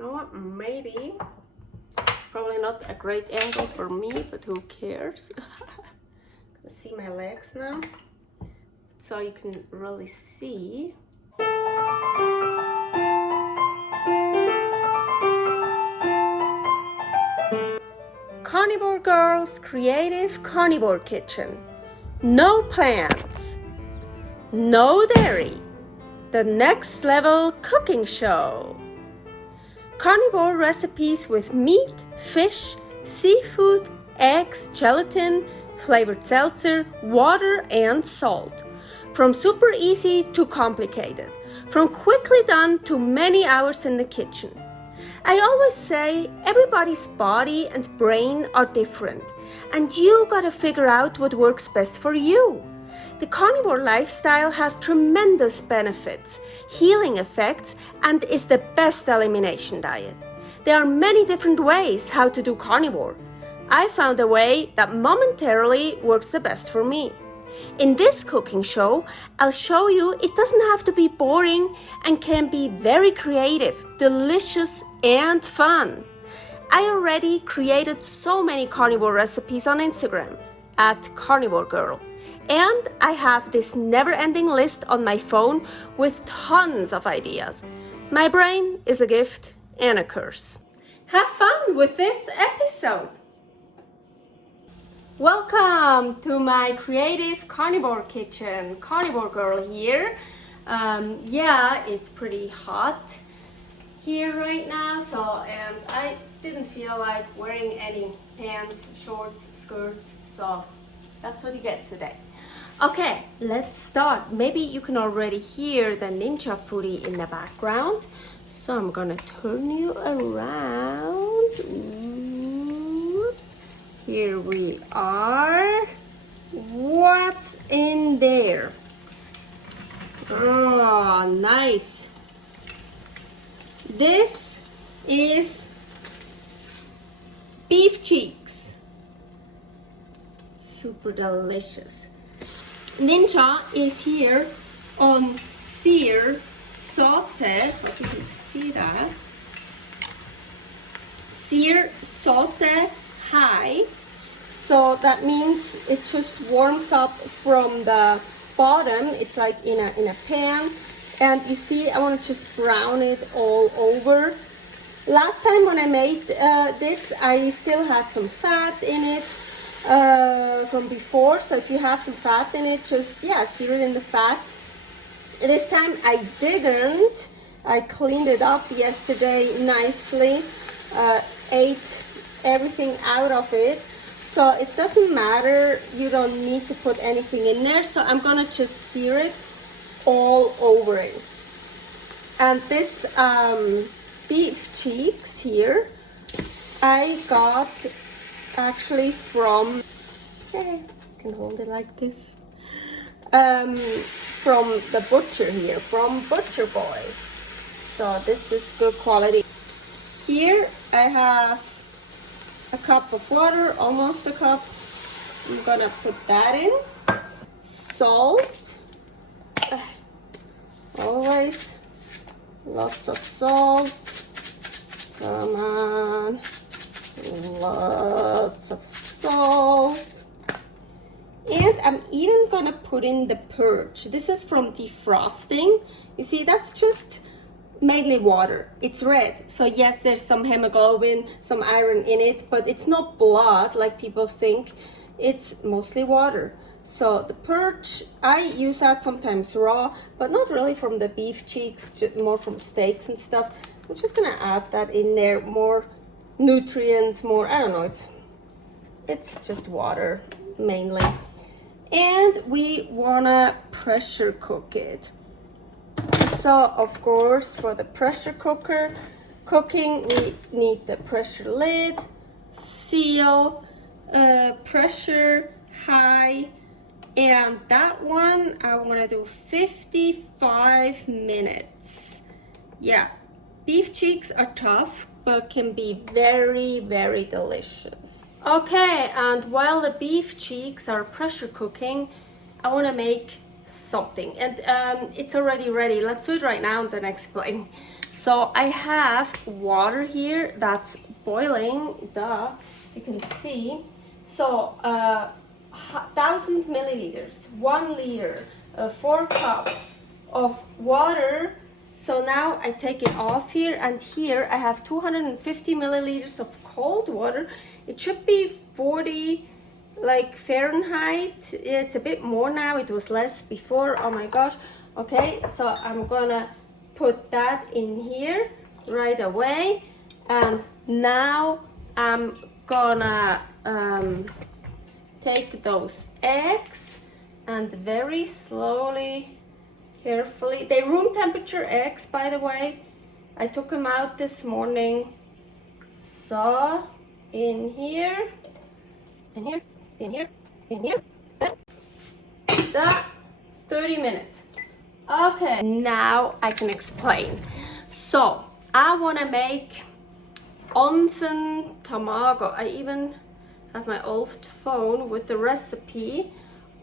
know what, maybe, probably not a great angle for me, but who cares? Gonna see my legs now, so you can really see. Carnivore Girl's Creative Carnivore Kitchen. No plants, no dairy, the next level cooking show. Carnivore recipes with meat, fish, seafood, eggs, gelatin, flavored seltzer, water, and salt. From super easy to complicated, from quickly done to many hours in the kitchen. I always say everybody's body and brain are different, and you gotta figure out what works best for you. The carnivore lifestyle has tremendous benefits, healing effects, and is the best elimination diet. There are many different ways how to do carnivore. I found a way that momentarily works the best for me. In this cooking show, I'll show you it doesn't have to be boring and can be very creative, delicious, and fun. I already created so many carnivore recipes on Instagram at karnivorgirl, and I have this never-ending list on my phone with tons of ideas. My brain is a gift and a curse. Have fun with this episode! Welcome to my creative carnivore kitchen. Carnivore Girl here. Yeah, it's pretty hot here right now, and I didn't feel like wearing any pants, shorts, skirts, so that's what you get today. Okay, let's start. Maybe you can already hear the Ninja Foodi in the background, so I'm gonna turn you around. Here we are. What's in there? Oh, nice. This is beef cheeks. Super delicious. Ninja is here on sear saute. Hope you can see that. Sear saute high. So that means it just warms up from the bottom. It's like in a pan, and you see I want to just brown it all over. Last time when I made this, I still had some fat in it from before, so if you have some fat in it, just sear it in the fat. This time I didn't. I cleaned it up yesterday nicely, ate everything out of it. So it doesn't matter, you don't need to put anything in there. So I'm gonna just sear it all over it. And this beef cheeks here, I got actually from, I can hold it like this, from the butcher here, from Butcher Boy. So this is good quality. Here I have a cup of water, almost a cup. I'm gonna put that in. Salt. Always lots of salt. Come on. Lots of salt. And I'm even gonna put in the purge. This is from defrosting. You see, that's just mainly water. It's red, so yes, there's some hemoglobin, some iron in it, but it's not blood like people think. It's mostly water. So the purge, I use that sometimes raw, but not really from the beef cheeks, just more from steaks and stuff. I'm just gonna add that in there, more nutrients, more, I don't know, it's just water mainly. And we wanna pressure cook it. So of course, for the pressure cooker cooking, we need the pressure lid, seal, pressure high, and that one I want to do 55 minutes. Yeah, beef cheeks are tough, but can be very, very delicious. Okay, and while the beef cheeks are pressure cooking, I want to make something, and it's already ready. Let's do it right now and then explain. So I have water here that's boiling, as you can see. So 1,000 milliliters, 1 liter, 4 cups of water. So now I take it off here, and here I have 250 milliliters of cold water. It should be 40 like Fahrenheit. It's a bit more now, it was less before. Oh my gosh. Okay, so I'm gonna put that in here right away, and now I'm gonna take those eggs and very slowly, carefully, they room temperature eggs, by the way. I took them out this morning. So in here, in here, in here, in here, that 30 minutes. Okay, now I can explain. So I want to make Tonsen Tamago. I even have my old phone with the recipe.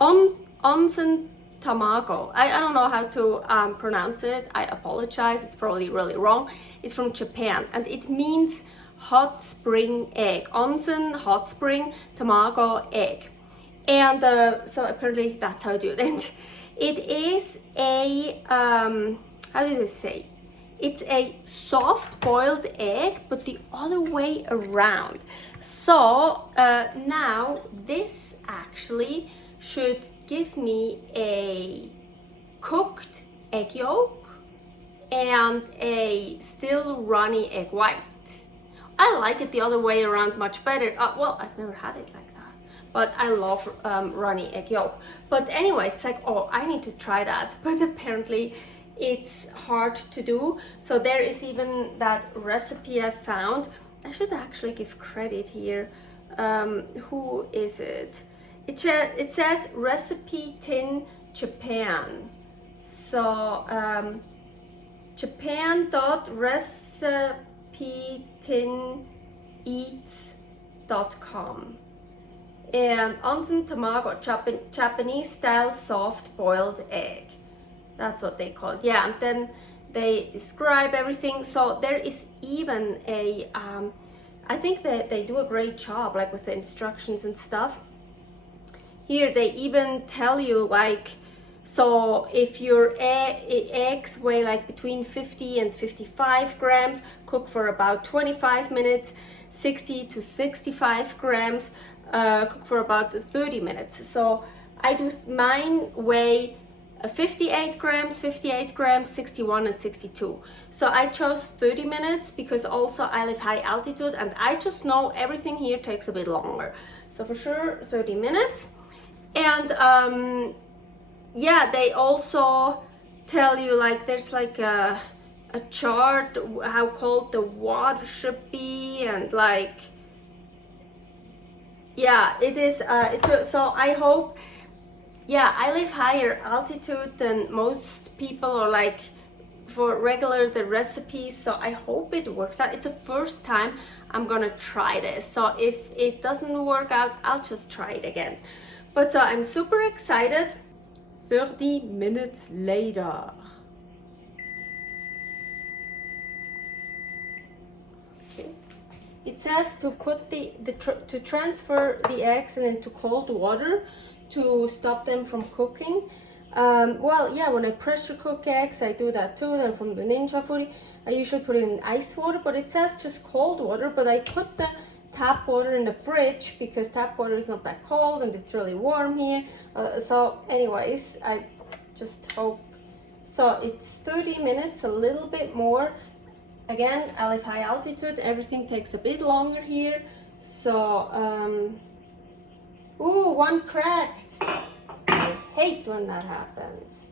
Tonsen Tamago. I don't know how to pronounce it. I apologize. It's probably really wrong. It's from Japan, and it means hot spring egg. Onsen, hot spring, tamago, egg. And so apparently that's how I do it. And it is a, how did I say? It's a soft boiled egg, but the other way around. So now this actually should give me a cooked egg yolk and a still runny egg white. I like it the other way around much better. Well, I've never had it like that, but I love runny egg yolk. But anyway, it's like, oh, I need to try that. But apparently it's hard to do. So there is even that recipe I found. I should actually give credit here. Who is it? It says Recipe Tin Japan. So japan.recipetineats.com. And Onsen Tamago, Japanese style soft boiled egg. That's what they call it. Yeah, and then they describe everything. So there is even a, I think that they do a great job, like with the instructions and stuff. Here they even tell you, like, so if your eggs weigh like between 50 and 55 grams, cook for about 25 minutes. 60 to 65 grams, cook for about 30 minutes. So I do mine weigh 58 grams, 61 and 62. So I chose 30 minutes because also I live high altitude and I just know everything here takes a bit longer. So for sure 30 minutes. And yeah, they also tell you, like, there's like a chart how cold the water should be, and like, yeah, it is so I hope, yeah, I live higher altitude than most people, or like for regular the recipes, so I hope it works out. It's the first time I'm gonna try this, so if it doesn't work out, I'll just try it again. But I'm super excited. 30 minutes later. Okay. It says to put to transfer the eggs into cold water to stop them from cooking. Well, yeah, when I pressure cook eggs, I do that too. Then from the Ninja Foodi, I usually put it in ice water, but it says just cold water. But I put the tap water in the fridge because tap water is not that cold and it's really warm here. So anyways, I just hope. So it's 30 minutes, a little bit more. Again, I live high altitude, everything takes a bit longer here. So, ooh, one cracked. I hate when that happens.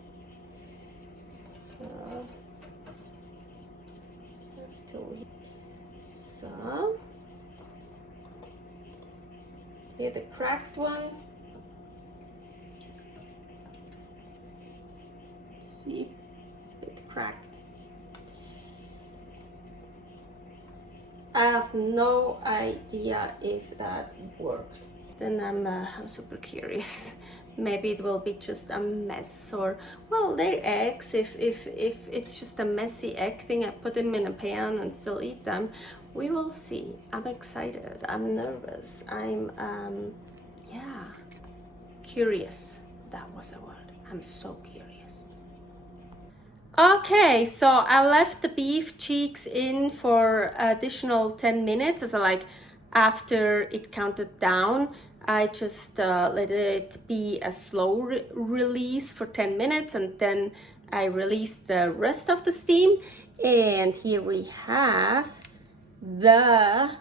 So, here the cracked one. See, it cracked. I have no idea if that worked. then I'm super curious. Maybe it will be just a mess, or well, they're eggs. If it's just a messy egg thing, I put them in a pan and still eat them. We will see. I'm excited. I'm nervous. I'm yeah, curious. That was a word. I'm so curious. Okay, so I left the beef cheeks in for additional 10 minutes. So like after it counted down, I just let it be a slow release for 10 minutes, and then I released the rest of the steam. And here we have the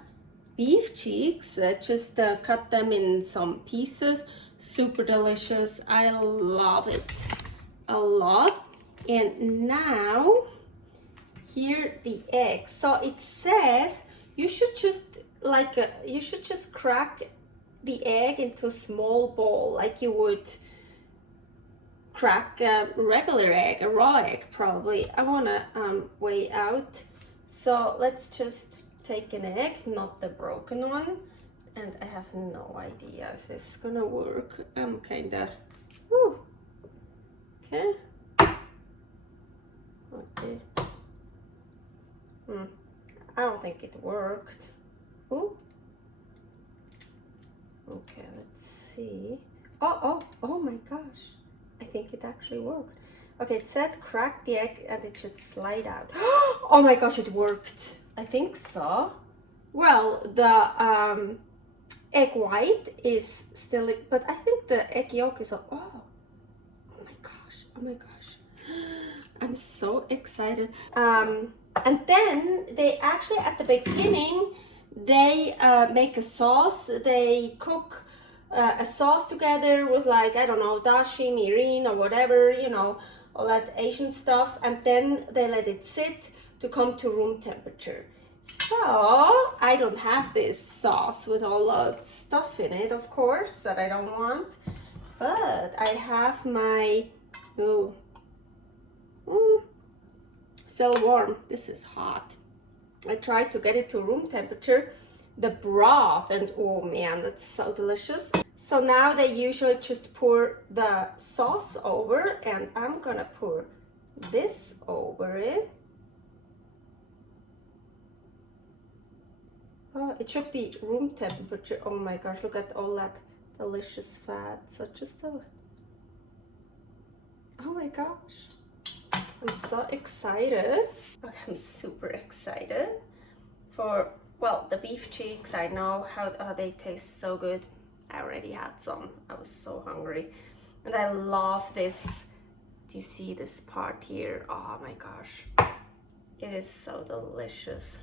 beef cheeks. Just cut them in some pieces. Super delicious. I love it a lot. And now here the eggs. So it says you should just crack the egg into a small ball like you would crack a regular egg, a raw egg probably. I want to weigh out. So let's just take an egg, not the broken one. And I have no idea if this is gonna work. I'm kinda, whew. Okay. Okay. I don't think it worked. Ooh. Okay, let's see. Oh my gosh. I think it actually worked. Okay, it said crack the egg and it should slide out. Oh my gosh, it worked. I think so. Well, the egg white is still, but I think the egg yolk is, oh my gosh. I'm so excited. And then they actually, at the beginning, they make a sauce. They cook a sauce together with, like, I don't know, dashi, mirin, or whatever, you know, all that Asian stuff. And then they let it sit to come to room temperature. So I don't have this sauce with all that stuff in it, of course, that I don't want. But I have my, still warm. This is hot. I tried to get it to room temperature, the broth, and oh man, that's so delicious. So now they usually just pour the sauce over, and I'm gonna pour this over it. Oh, it should be room temperature. Oh my gosh, look at all that delicious fat. So just a, oh my gosh. I'm so excited. Okay, I'm super excited for, well, the beef cheeks. I know how they taste so good. I already had some. I was so hungry. And I love this. Do you see this part here? Oh my gosh. It is so delicious.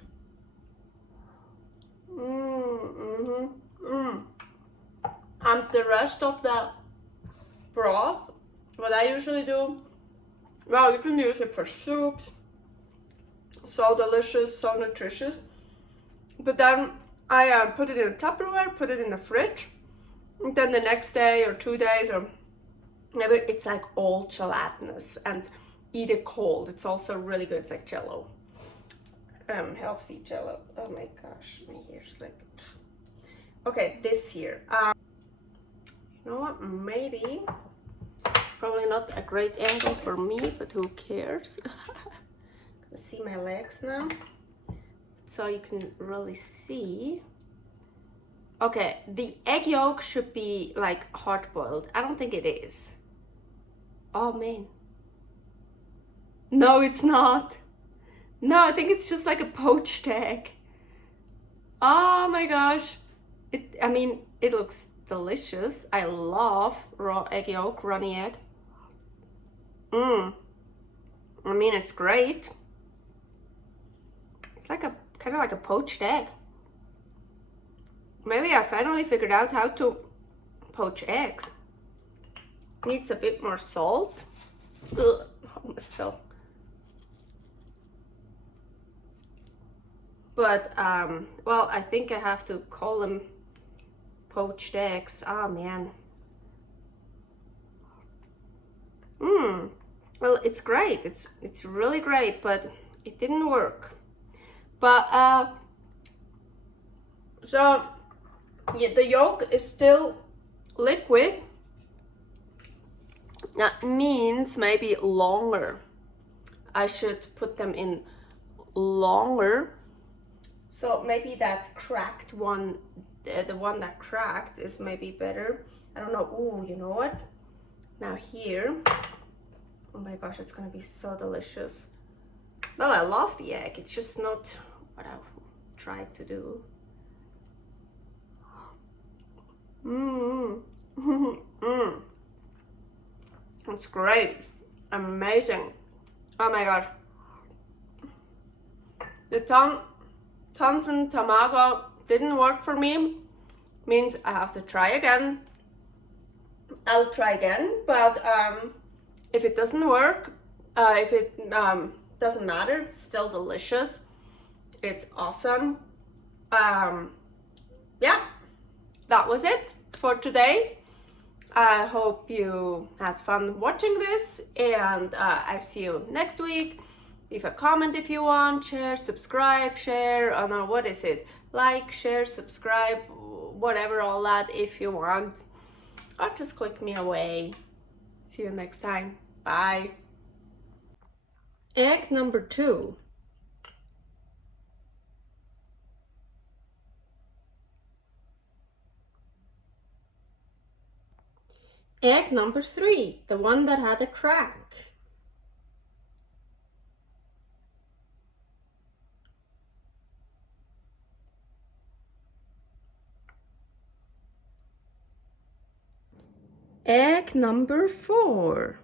And the rest of the broth, what I usually do, well, you can use it for soups. So delicious, so nutritious. But then I put it in a Tupperware, put it in the fridge. And then the next day or 2 days or whatever, it's like all gelatinous, and eat it cold. It's also really good. It's like Jello. Healthy Jello. Oh my gosh, my hair's like, okay, this here. You know what, maybe, probably not a great angle for me, but who cares? Gonna see my legs now, so you can really see. Okay, the egg yolk should be like hard boiled. I don't think it is. Oh man. No, it's not. No, I think it's just like a poached egg. Oh my gosh. I mean, it looks delicious. I love raw egg yolk, runny egg. I mean, it's great. It's like a kind of like a poached egg. Maybe I finally figured out how to poach eggs. Needs a bit more salt. Ugh, almost fell. But, well, I think I have to call them poached eggs. Oh, man. Well, it's great. It's really great, but it didn't work. But, so, Yeah, the yolk is still liquid. That means maybe longer. I should put them in longer. So maybe that cracked one, the one that cracked is maybe better. I don't know. Ooh, you know what? Now here, oh my gosh, it's gonna be so delicious. Well, I love the egg. It's just not what I tried to do. It's great. Amazing. Oh my gosh. The Tonsen Tamago didn't work for me. Means I have to try again. I'll try again, but if it doesn't work, if it doesn't matter, still delicious. It's awesome. Yeah, that was it for today. I hope you had fun watching this, and I'll see you next week. Leave a comment if you want, share, subscribe, share, oh no, what is it? Like, share, subscribe, whatever, all that if you want. Or just click me away. See you next time. Bye. Egg number 2. Egg number 3, the one that had a crack. Egg number 4.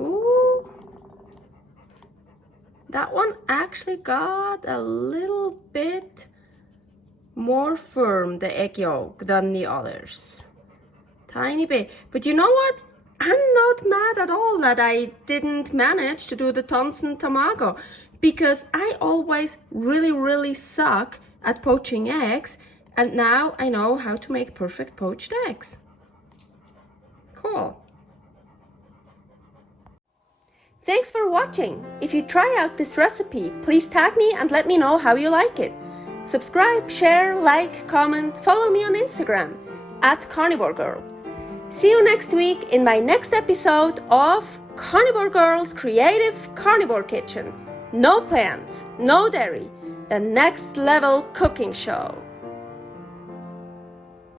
Ooh, that one actually got a little bit more firm, the egg yolk, than the others. Tiny bit. But you know what? I'm not mad at all that I didn't manage to do the Tonsen Tamago, because I always really suck at poaching eggs, and now I know how to make perfect poached eggs. Cool. Thanks for watching. If you try out this recipe, please tag me and let me know how you like it. Subscribe, share, like, comment, follow me on Instagram @karnivorgirl. See you next week in my next episode of Carnivore Girl's Creative Carnivore Kitchen. No plants, no dairy, the next level cooking show.